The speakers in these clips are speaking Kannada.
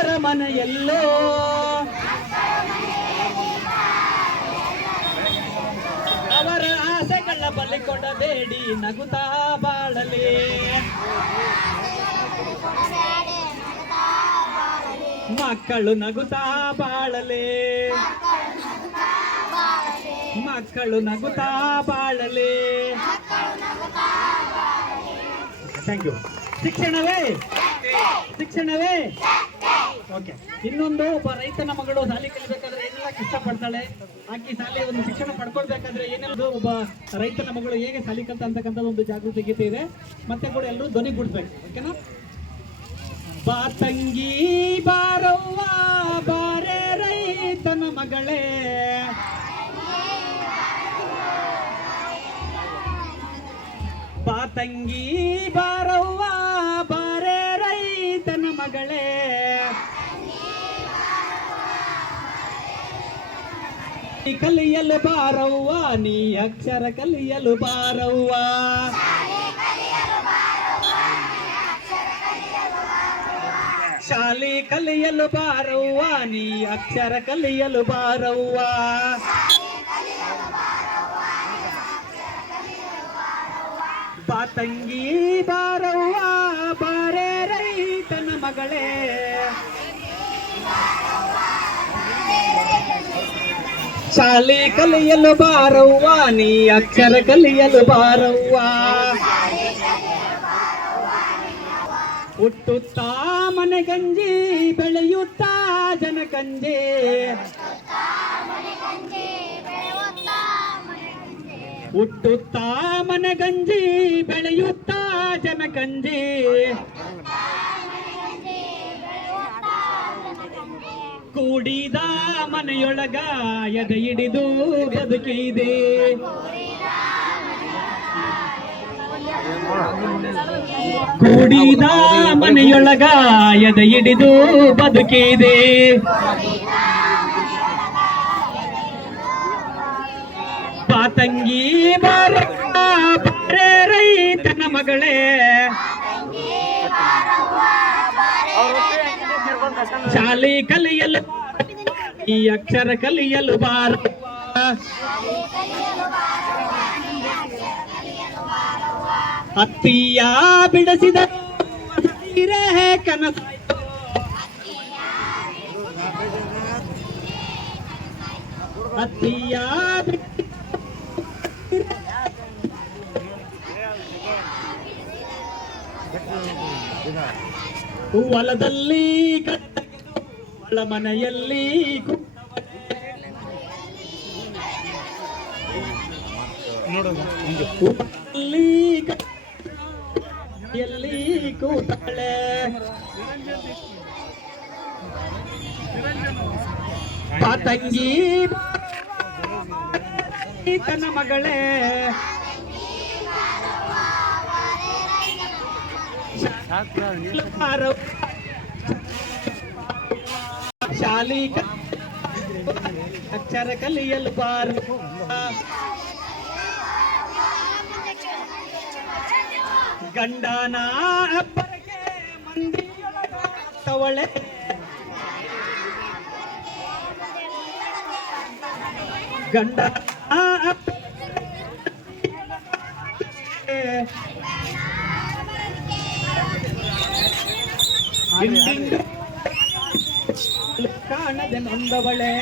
ಅವರ ಮನೆಯಲ್ಲೋ ಅವರ ಆಸೆಗಳ ಬಲಿ ಕೊಡಬೇಡಿ, ನಗುತ್ತಾ ಬಾಳಲಿ. ಮಕ್ಕಳು ನಗುತ್ತಾ ಬಾಳಲಿ, ಮಕ್ಕಳು ನಗುತ್ತಾ ಬಾಳಲಿ. Thank you. ಶಿಕ್ಷಣವೇ ಶಿಕ್ಷಣವೇ ಓಕೆ. ಇನ್ನೊಂದು, ಒಬ್ಬ ರೈತನ ಮಗಳು ಶಾಲೆ ಕಲಿಬೇಕಾದ್ರೆ ಏನೆಲ್ಲ ಕಷ್ಟಪಡ್ತಾಳೆ, ಆಕಿ ಶಾಲೆ ಒಂದು ಶಿಕ್ಷಣ ಪಡ್ಕೊಳ್ಬೇಕಾದ್ರೆ ಏನೆಲ್ಲ ಒಬ್ಬ ರೈತನ ಮಗಳು ಹೇಗೆ ಶಾಲೆ ಕಲ್ತ ಅಂತಕ್ಕಂಥ ಒಂದು ಜಾಗೃತಿ ಗೀತೆ ಇದೆ. ಮತ್ತೆ ಕೂಡ ಎಲ್ಲರೂ ಧ್ವನಿ ಬಿಡ್ಬೇಕು, ಓಕೆನಾ? ಬಾ ತಂಗಿ ಬಾರವ್ವ ಬಾರೆ ರೈತನ ಮಗಳೇ, ಬಾ ತಂಗಿ ಬಾರವ್ವ ಬಾರೆ ರೈತನ ಮಗಳೇ, ಕಲಿಯಲು ಬಾರವ್ವ ನೀ ಅಕ್ಷರ ಕಲಿಯಲು ಬಾರವ್ವ, ಶಾಲೆ ಕಲಿಯಲು ಬಾರವ್ವ ನೀ ಅಕ್ಷರ ಕಲಿಯಲು ಬಾರವ್ವ. ಬಾ ತಂಗಿ ಬಾರವ್ವ ಬಾರೆ ರೈತನ ಮಗಳೇ, ಶಾಲೆ ಕಲಿಯಲು ಬಾರವ್ವ ನೀ ಅಕ್ಷರ ಕಲಿಯಲು ಬಾರವ್ವ. ಹುಟ್ಟುತ್ತಾ ಮನೆ ಗಂಜಿ ಬೆಳೆಯುತ್ತಾ ಜನ ಕಂಜೆ, ಹುಟ್ಟುತ್ತಾ ಮನೆ ಗಂಜಿ ಬೆಳೆಯುತ್ತಾ ಜನ ಕಂಜಿ, ಕೂಡಿದ ಮನೆಯೊಳಗ ಎದೆ ಹಿಡಿದು ಬದುಕಿದೆ, ಕೂಡಿದ ಮನೆಯೊಳಗ ಎದೆ ಹಿಡಿದು ಬದುಕಿದೆ. ಬಾ ತಂಗಿ ಬಾರೆ ರೈತನ ಮಗಳೇ, ಶಾಲೆ ಕಲಿಯಲು ಈ ಅಕ್ಷರ ಕಲಿಯಲು ಬಾರ, ಹತ್ತಿಯ ಬಿಡಿಸಿದ ಕನಸು, ಹತ್ತಿಯ ಹೊಲದಲ್ಲಿ ಒಳ ಮನೆಯಲ್ಲಿ ಎಲ್ಲಿ ಕೂತಾಳೆ, ತಂಗಿ ತನ್ನ ಮಗಳೇ, ಶಾಲೆ ಅಕ್ಷರ ಕಲಿಯಲು ಬಾರ, ಗಂಡನ ಅಪ್ಪರಿಗೆ ಮಂದಿಯೊಳಗೆ ಗಂಡನ ಕಾಣದೆ ನೊಂದವಳೆ,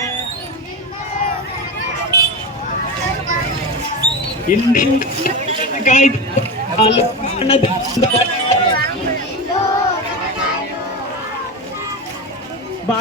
ಇಂದಿನ ಕಾಯ್ದೆ ಕಾಣದೆ ನೊಂದವಳೆ.